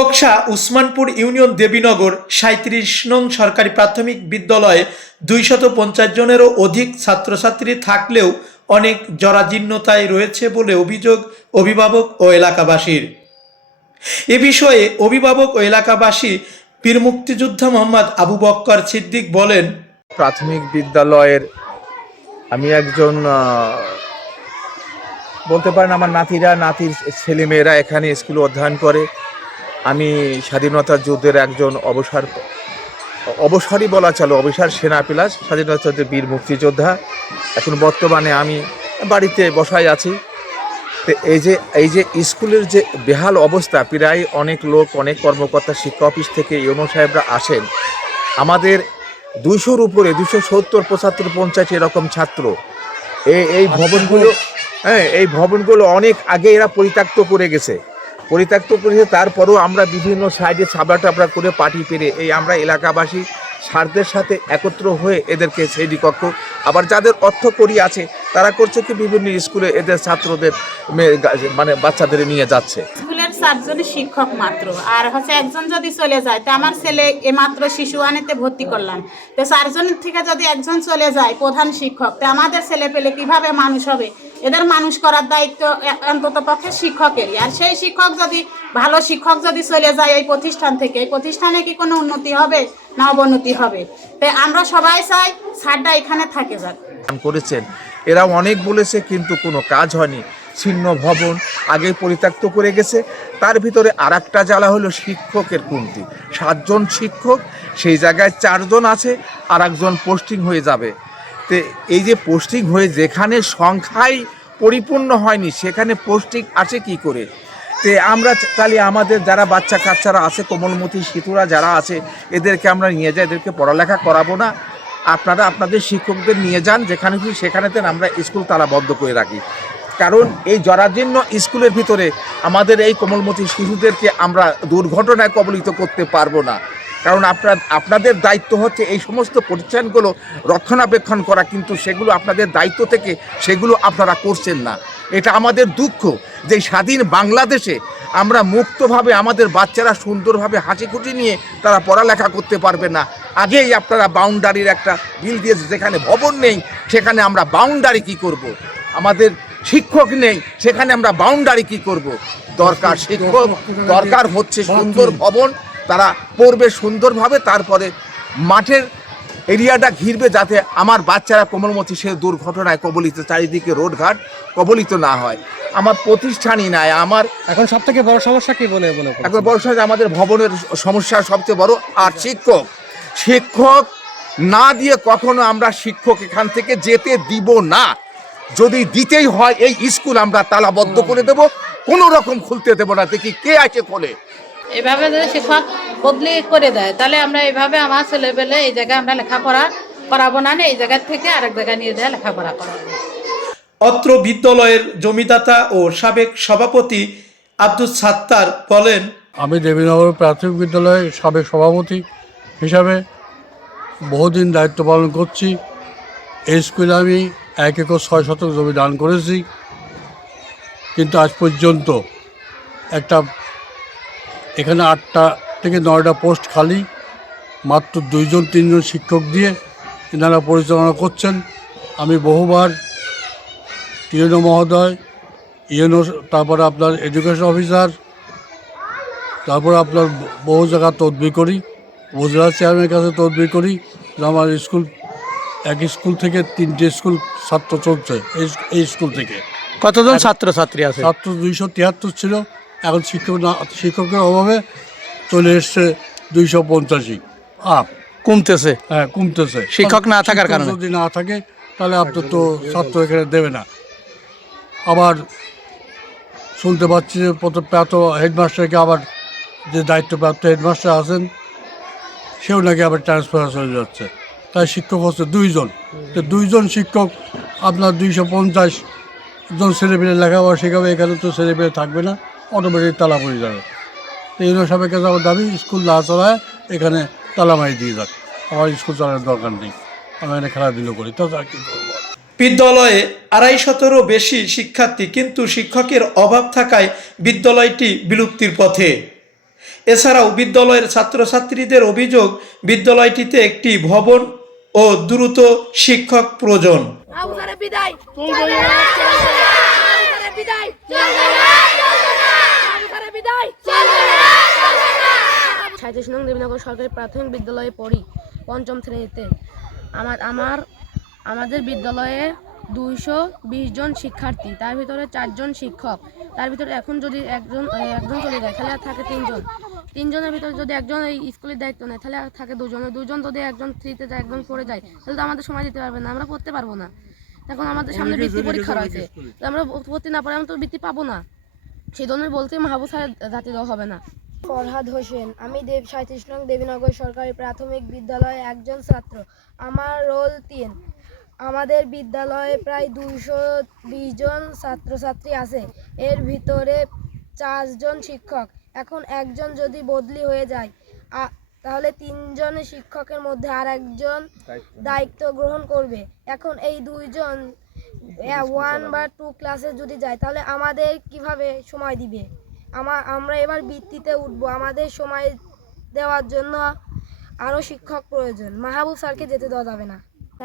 Khoksa Usmanpur union Debinagar ৩৭ নং সরকারি প্রাথমিক বিদ্যালয়ে ২৫০ জনেরও অধিক ছাত্রছাত্রী থাকলেও অনেক জরাজীর্ণতায় রয়েছে বলে অভিযোগ অভিভাবক ও এলাকাবাসীর। এ বিষয়ে অভিভাবক ও এলাকাবাসী বীর মুক্তিযোদ্ধা মোহাম্মদ আবু বক্কর সিদ্দিক বলেন, প্রাথমিক বিদ্যালয়ের আমি একজন বলতে পারেন আমার নাতির ছেলেমেয়েরা এখানে স্কুলে অধ্যয়ন করে। আমি স্বাধীনতা যুদ্ধের একজন অবসরই বলা চলে, অবসর সেনা প্লাস স্বাধীনতা যুদ্ধের বীর মুক্তিযোদ্ধা। এখন বর্তমানে আমি বাড়িতে বসায় আছি। তো এই যে স্কুলের যে বেহাল অবস্থা, প্রায় অনেক লোক, অনেক কর্মকর্তা, শিক্ষা অফিস থেকে ইউনো সাহেবরা আসেন। আমাদের 200-র উপরে 270, 75, 50 এরকম ছাত্র। এই ভবনগুলো অনেক আগে এরা পরিত্যক্ত করেছে। তারপরেও আমরা বিভিন্ন সাইডে ছাবড়া টাবড়া করে পার্টি পেরে আমরা এলাকাবাসী স্বার্থের সাথে একত্র হয়ে এদেরকে শ্রেণীকক্ষ, আবার যাদের অর্থ করি আছে তারা করছে কি বিভিন্ন স্কুলে এদের ছাত্রদের মানে বাচ্চাদের নিয়ে যাচ্ছে। স্কুলের 4 জনের শিক্ষক মাত্র, আর একজন যদি চলে যায়, তো আমার ছেলে মাত্র শিশু আনেতে ভর্তি করলাম, তো 4 জনের থেকে যদি একজন চলে যায় প্রধান শিক্ষক, তো আমাদের ছেলে পেলে কিভাবে মানুষ হবে? এদের মানুষ করার দায়িত্ব অন্তত পক্ষে শিক্ষকেরই। আর সেই শিক্ষক যদি ভালো শিক্ষক যদি চলে যায় এই প্রতিষ্ঠান থেকে, এই প্রতিষ্ঠানে কি কোনো উন্নতি হবে না অবনতি হবে? তাই আমরা সবাই চাই স্যারটা এখানে থাকে যাক। করেছেন এরা অনেক বলেছে, কিন্তু কোনো কাজ হয়নি। ছিন্ন ভবন আগে পরিত্যক্ত করে গেছে। তার ভিতরে আর একটা জ্বালা হলো শিক্ষকের কমতি। 7 জন শিক্ষক, সেই জায়গায় 4 জন আছে, আর একজন পোস্টিং হয়ে যাবে। তো এই যে পোস্টিং হয়ে যেখানে সংখ্যাই পরিপূর্ণ হয়নি, সেখানে পোস্টিং আসে কি করে? তে আমরা তাহলে আমাদের যারা বাচ্চা কাচ্চারা আছে, কোমলমতি শিশুরা যারা আছে, এদেরকে আমরা নিয়ে যাই, এদেরকে পড়ালেখা করাবো না? আপনারা আপনাদের শিক্ষকদের নিয়ে যান, যেখানে খুশি সেখানেতে আমরা স্কুল তালাবদ্ধ করে রাখি। কারণ এই জরাজীর্ণ স্কুলের ভিতরে আমাদের এই কোমলমতি শিশুদেরকে আমরা দুর্ঘটনায় কবলিত করতে পারবো না। কারণ আপনাদের দায়িত্ব হচ্ছে এই সমস্ত প্রতিষ্ঠানগুলো রক্ষণাবেক্ষণ করা, কিন্তু সেগুলো আপনাদের দায়িত্ব থেকে সেগুলো আপনারা করছেন না। এটা আমাদের দুঃখ যে স্বাধীন বাংলাদেশে আমরা মুক্তভাবে আমাদের বাচ্চারা সুন্দরভাবে হাসি খুশি নিয়ে তারা পড়ালেখা করতে পারবে না। আগেই আপনারা বাউন্ডারির একটা বিল দিয়েছে, যেখানে ভবন নেই সেখানে আমরা বাউন্ডারি কি করব? আমাদের শিক্ষক নেই, সেখানে আমরা বাউন্ডারি কি করব? দরকার শিক্ষক, দরকার হচ্ছে সুন্দর ভবন, তারা পড়বে সুন্দরভাবে, তারপরে মাঠের এরিয়াটা ঘিরবে, যাতে আমার বাচ্চারা কোমলমতি সে দুর্ঘটনায় কবলিত, চারিদিকে রোডঘাট কবলিত না হয়। আমার প্রতিষ্ঠানই নাই। আমার এখন সব থেকে বড় সমস্যা কি বলে এখন বড় সমস্যা আমাদের ভবনের সমস্যা সবচেয়ে বড়। আর শিক্ষক না দিয়ে কখনো আমরা শিক্ষক এখান থেকে যেতে দিব না। যদি দিতেই হয় এই স্কুল আমরা তালাবদ্ধ করে দেব, কোনো রকম খুলতে দেব না। দেখি কে আছে খোলে। এভাবে যদি শিক্ষক বদলি করে দেয়, তাহলে আমরা এইভাবে আমার ছেলেবেলে এই জায়গায় আমরা লেখাপড়া করাবো না, এই জায়গা থেকে আরেক জায়গায় নিয়ে যায় লেখাপড়া করাবো। অত্র বিদ্যালয়ের জমিদাতা ও সাবেক সভাপতি আব্দুল সাত্তার বলেন, আমি দেবীনগর প্রাথমিক বিদ্যালয়ের সাবেক সভাপতি হিসাবে বহুদিন দায়িত্ব পালন করছি। এই স্কুলে আমি 1 একর 6 শতক জমি দান করেছি, কিন্তু আজ পর্যন্ত এখানে 8টা থেকে 9টা পোস্ট খালি, মাত্র 2-3 জন শিক্ষক দিয়ে এনারা পরিচালনা করছেন। আমি বহুবার ইউনো মহোদয়, তারপরে আপনার এডুকেশন অফিসার, তারপরে আপনার বহু জায়গা তদবির করি, উপজেলা চেয়ারম্যানের কাছে তদবির করি। আমার এক স্কুল থেকে 3টে স্কুল ছাত্র চলছে। এই স্কুল থেকে কতজন ছাত্রছাত্রী আছে? ছাত্র 273 ছিল, এখন শিক্ষকের অভাবে চলে এসছে 285 আপ। কমতেছে? হ্যাঁ, কমতেছে। শিক্ষক না থাকার কারণে? যদি না থাকে তাহলে আপনার তো ছাত্র এখানে দেবে না। আবার শুনতে পাচ্ছি যে প্রাপ্ত হেডমাস্টারকে, আবার যে দায়িত্বপ্রাপ্ত হেডমাস্টার আছেন সেও নাকি আবার ট্রান্সফার হয়ে যাচ্ছে। তাই শিক্ষক হচ্ছে 2 জন। তো 2 জন শিক্ষক আপনার 250 জন ছেলেপেলে লেখাপড়া শেখাবে, এখানে তো ছেলেপেলে থাকবে না, অটোমেটিক তালা পড়ে যাবে। তো ইউনো সাহেবের কাছে আমার দাবি, স্কুল না চলায় এখানে তালা মারি দিয়ে যাক। আমার স্কুল চলার দরকার নেই, আমি এখানে খেলাধুলো করি, তো আর কি করবো। বিদ্যালয়ে 250-ও বেশি শিক্ষার্থী, কিন্তু শিক্ষকের অভাব থাকায় বিদ্যালয়টি বিলুপ্তির পথে। এছাড়াও বিদ্যালয়ের ছাত্রছাত্রীদের অভিযোগ, বিদ্যালয়টিতে একটি ভবন ও দ্রুত শিক্ষক প্রয়োজন। সাঁইত্রিশ নং দেবীনগর সরকারি প্রাথমিক বিদ্যালয়ে পড়ি, পঞ্চম শ্রেণীতে। আমাদের বিদ্যালয়ে 220 জন শিক্ষার্থী, তার ভিতরে 4 জন শিক্ষক। তার ভিতরে এখন যদি একজন চলে যায় তাহলে আর থাকে 3 জন। 3 জনের ভিতরে যদি একজন এই স্কুলের দায়িত্ব নেয় তাহলে আর থাকে 2 জন। 2 জন যদি একজন 3-তে যায়, একজন 4-এ যায়, তাহলে তো আমাদের সময় দিতে পারবে না, আমরা পড়তে পারবো না। এখন আমাদের সামনে বৃত্তি পরীক্ষা রয়েছে, আমরা পড়তে না পারলে আমরা তো বৃত্তি পাবো না। সেই ধরনের বলতে মাহবুব স্যারের জাতি দেওয়া হবে না। ফরহাদ হোসেন, আমি 37 নং দেবীনগর সরকারি প্রাথমিক বিদ্যালয়ে একজন ছাত্র। আমার রোল 3। আমাদের বিদ্যালয়ে প্রায় 220 জন ছাত্রছাত্রী আছে, এর ভিতরে 4 জন শিক্ষক। এখন একজন যদি বদলি হয়ে যায় তাহলে 3 জন শিক্ষকের মধ্যে আর একজন দায়িত্ব গ্রহণ করবে। এখন এই 2 জন 1 বা 2 ক্লাসে যদি যায় তাহলে আমাদের কিভাবে সময় দিবে? আমরা এবার বৃত্তিতে উঠবো, আমাদের সময় দেওয়ার জন্য আরও শিক্ষক প্রয়োজন। মাহবুব স্যারকে যেতে দেওয়া যাবে না।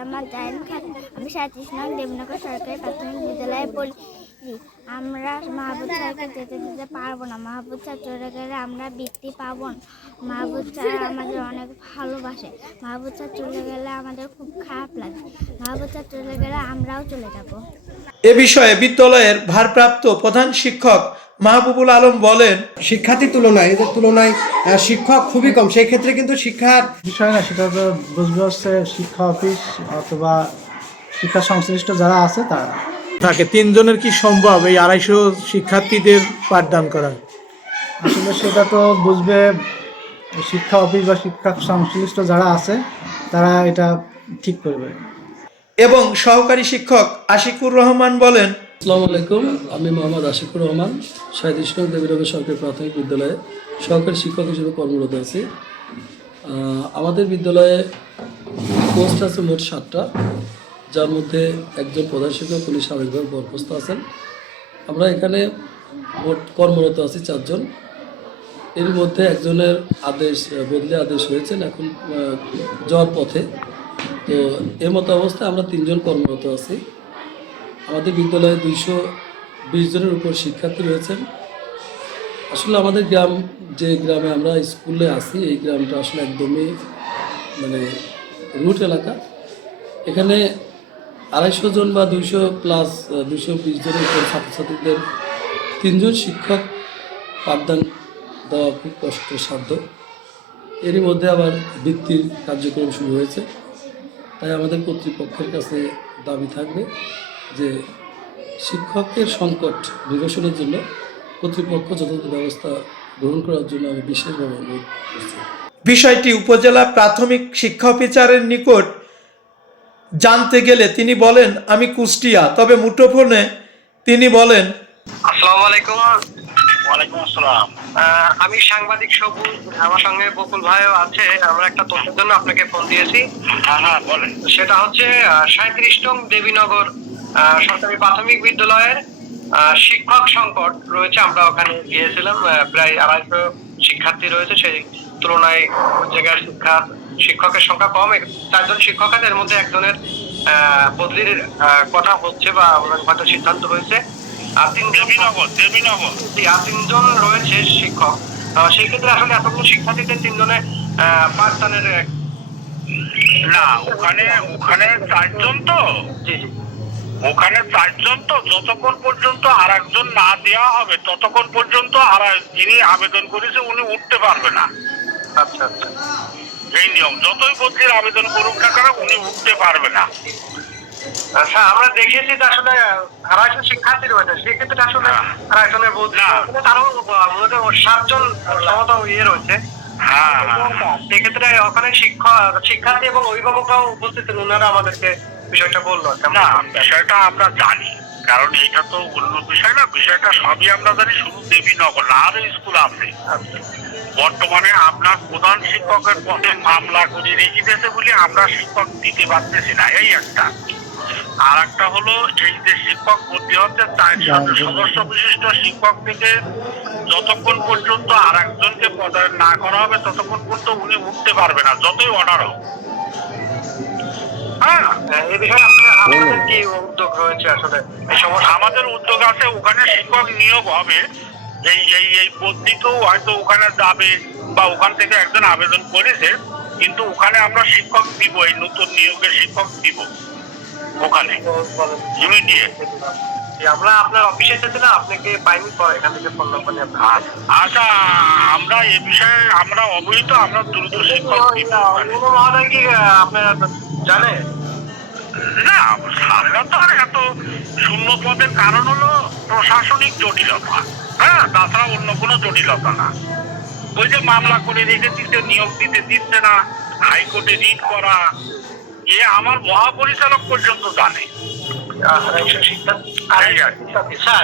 আমার জায়ন খান, আমি 37 নং দেবীনগর সরকারি প্রাথমিক বিদ্যালয়ে পড়ি। আমরা মাহবুব স্যারকে যেতে দিতে পারবো না। মাহবুব স্যার চলে গেলে আমরা বৃত্তি পাবো না। মাহবুব স্যার আমাদের অনেক ভালোবাসে। মাহবুব স্যার চলে গেলে আমাদের খুব খারাপ লাগে। মাহবুব স্যার চলে গেলে আমরাও চলে যাব। এ বিষয়ে বিদ্যালয়ের ভারপ্রাপ্ত প্রধান শিক্ষক মাহবুবুল আলম বলেন, শিক্ষার্থীর তুলনায় এদের তুলনায় শিক্ষক খুবই কম। সেই ক্ষেত্রে কিন্তু শিক্ষার বিষয় না, সেটা তো বুঝবে হচ্ছে শিক্ষা অফিস অথবা শিক্ষা সংশ্লিষ্ট যারা আছে তারা থাকে। 3 জনের কি সম্ভব এই 250 শিক্ষার্থীদের পাঠদান করা? আসলে সেটা তো বুঝবে শিক্ষা অফিস বা শিক্ষা সংশ্লিষ্ট যারা আছে তারা এটা ঠিক করবে। এবং সহকারী শিক্ষক আশিকুর রহমান বলেন, আসসালামু আলাইকুম, আমি মোহাম্মদ আশিকুর রহমান, 37 নং দেবীনগর সরকারি প্রাথমিক বিদ্যালয়ে সহকারী শিক্ষক হিসেবে কর্মরত আছি। আমাদের বিদ্যালয়ে পোস্ট আছে মোট 7টা, যার মধ্যে একজন প্রধান শিক্ষক, উনি সাবেকভাবে বরখাস্ত আছেন। আমরা এখানে মোট কর্মরত আছি 4 জন। এর মধ্যে একজনের বদলি আদেশ হয়েছেন, এখন যাওয়ার পথে। তো এর মতো অবস্থায় আমরা 3 জন কর্মরত আছি। আমাদের বিদ্যালয়ে 220 জনের উপর শিক্ষার্থী রয়েছেন। আসলে আমাদের যে গ্রামে আমরা স্কুলে আছি, এই গ্রামটা আসলে একদমই রুট এলাকা। এখানে 250 জন বা 200 প্লাস 220 জনের উপর ছাত্রছাত্রীদের 3 জন শিক্ষক পাঠদান দেওয়া খুব কষ্টসাধ্য। এরই মধ্যে আবার বৃত্তির কার্যক্রম শুরু হয়েছে। তাই আমাদের কর্তৃপক্ষের কাছে দাবি থাকবে যে শিক্ষকের সংকট নিরসনের জন্য কর্তৃপক্ষ যথাযথ ব্যবস্থা গ্রহণ করার জন্য আমি বিশেষভাবে অনুরোধ করছি। বিষয়টি উপজেলা প্রাথমিক শিক্ষা অফিসারের নিকট জানতে গেলে তিনি বলেন, আমি কুষ্টিয়া। তবে মুঠোফোনে তিনি বলেন, আসসালামু আলাইকুম। ওয়ালাইকুম আসসালাম। আমি সাংবাদিক সবুজ, আমার সঙ্গে বকুল ভাইও আছে। আমরা একটা তথ্যের জন্য আপনাকে ফোন দিয়েছি। হ্যাঁ বলেন। সেটা হচ্ছে 37 নং দেবীনগর সরকারি প্রাথমিক বিদ্যালয়ের শিক্ষক সংকট রয়েছে। আমরা ওখানে গিয়েছিলাম, প্রায় 250 শিক্ষার্থী রয়েছে। সেই তুলনায় ওই জায়গায় শিক্ষকের সংখ্যা কম। 4 জন শিক্ষক আছে, এর মধ্যে একজনের বদলির কথা হচ্ছে বা হয়তো সিদ্ধান্ত হয়েছে। আর 3 জন রয়েছে শিক্ষক। সেই ক্ষেত্রে আসলে এতগুলো শিক্ষার্থীদের 3 জনে পাঠদানের না, ওখানে 4 জন তো। জি জি, ওখানে 4 জন তো। যতক্ষণ পর্যন্ত আর একজন না দেওয়া হবে ততক্ষণ পর্যন্ত আর যিনি আবেদন করেছে উনি উঠতে পারবে না। আচ্ছা আচ্ছা, এই নিয়ম। যতই বদলির আবেদন করুক না কেন উনি উঠতে পারবে না। আচ্ছা, আমরা দেখেছি যে আসলে 250 শিক্ষার্থী রয়েছে। সেক্ষেত্রে আসলে আর একজনের বদলি, তারও মূলত 7 জন রয়েছে। হ্যাঁ, সেক্ষেত্রে ওখানে শিক্ষার্থী এবং অভিভাবকরাও উপস্থিত, ওনারা আমাদেরকে বিষয়টা বললো। না, বিষয়টা আমরা জানি, কারণ এইটা তো অন্য বিষয় না। বিষয়টা সবই আমরা জানি, শুধু দেবীনগর না, আরো স্কুল আছে। বর্তমানে আপনার প্রধান শিক্ষকের পদে মামলা করে রেখে দিয়েছে বলে আমরা শিক্ষক দিতে পারতেছি না, এই একটা। আর একটা হলো এই যে শিক্ষক ভর্তি হচ্ছে, তার সাথে সদস্য বিশিষ্ট শিক্ষক থেকে যতক্ষণ পর্যন্ত আর একজনকে পদায়ন না করা হবে ততক্ষণ পর্যন্ত উনি উঠতে পারবে না, যতই অর্ডার হোক। হ্যাঁ, এই বিষয়ে আপনাদের কি উদ্যোগ রয়েছে আসলে এই সমস্যা? আমাদের উদ্যোগ আছে, ওখানে শিক্ষক নিয়োগ হবে। এই পদ্ধতিতেও হয়তো ওখানে যাবে বা ওখান থেকে একজন আবেদন করেছে, কিন্তু ওখানে আমরা শিক্ষক দিব, এই নতুন নিয়োগের শিক্ষক দিব ওখানে ইমিডিয়েট। আমরা আপনার অফিসে যেতে আপনাকে পাইনি পরে এখান থেকে ফোন নাম্বার নিয়ে। আচ্ছা, আমরা এ বিষয়ে আমরা অবহিত, আমরা দ্রুত শিক্ষক দিব। মহোদয় কি আপনার জানে? না, সারেরা তো আর এত শূন্য পদের কারণ হলো প্রশাসনিক জটিলতা। হ্যাঁ, তাছাড়া অন্য কোনো জটিলতা না। ওই যে মামলা করে রেখে দিতে, নিয়োগ দিতে দিচ্ছে না, হাইকোর্টে রিট করা, এ আমার মহাপরিচালক পর্যন্ত জানে। শিক্ষা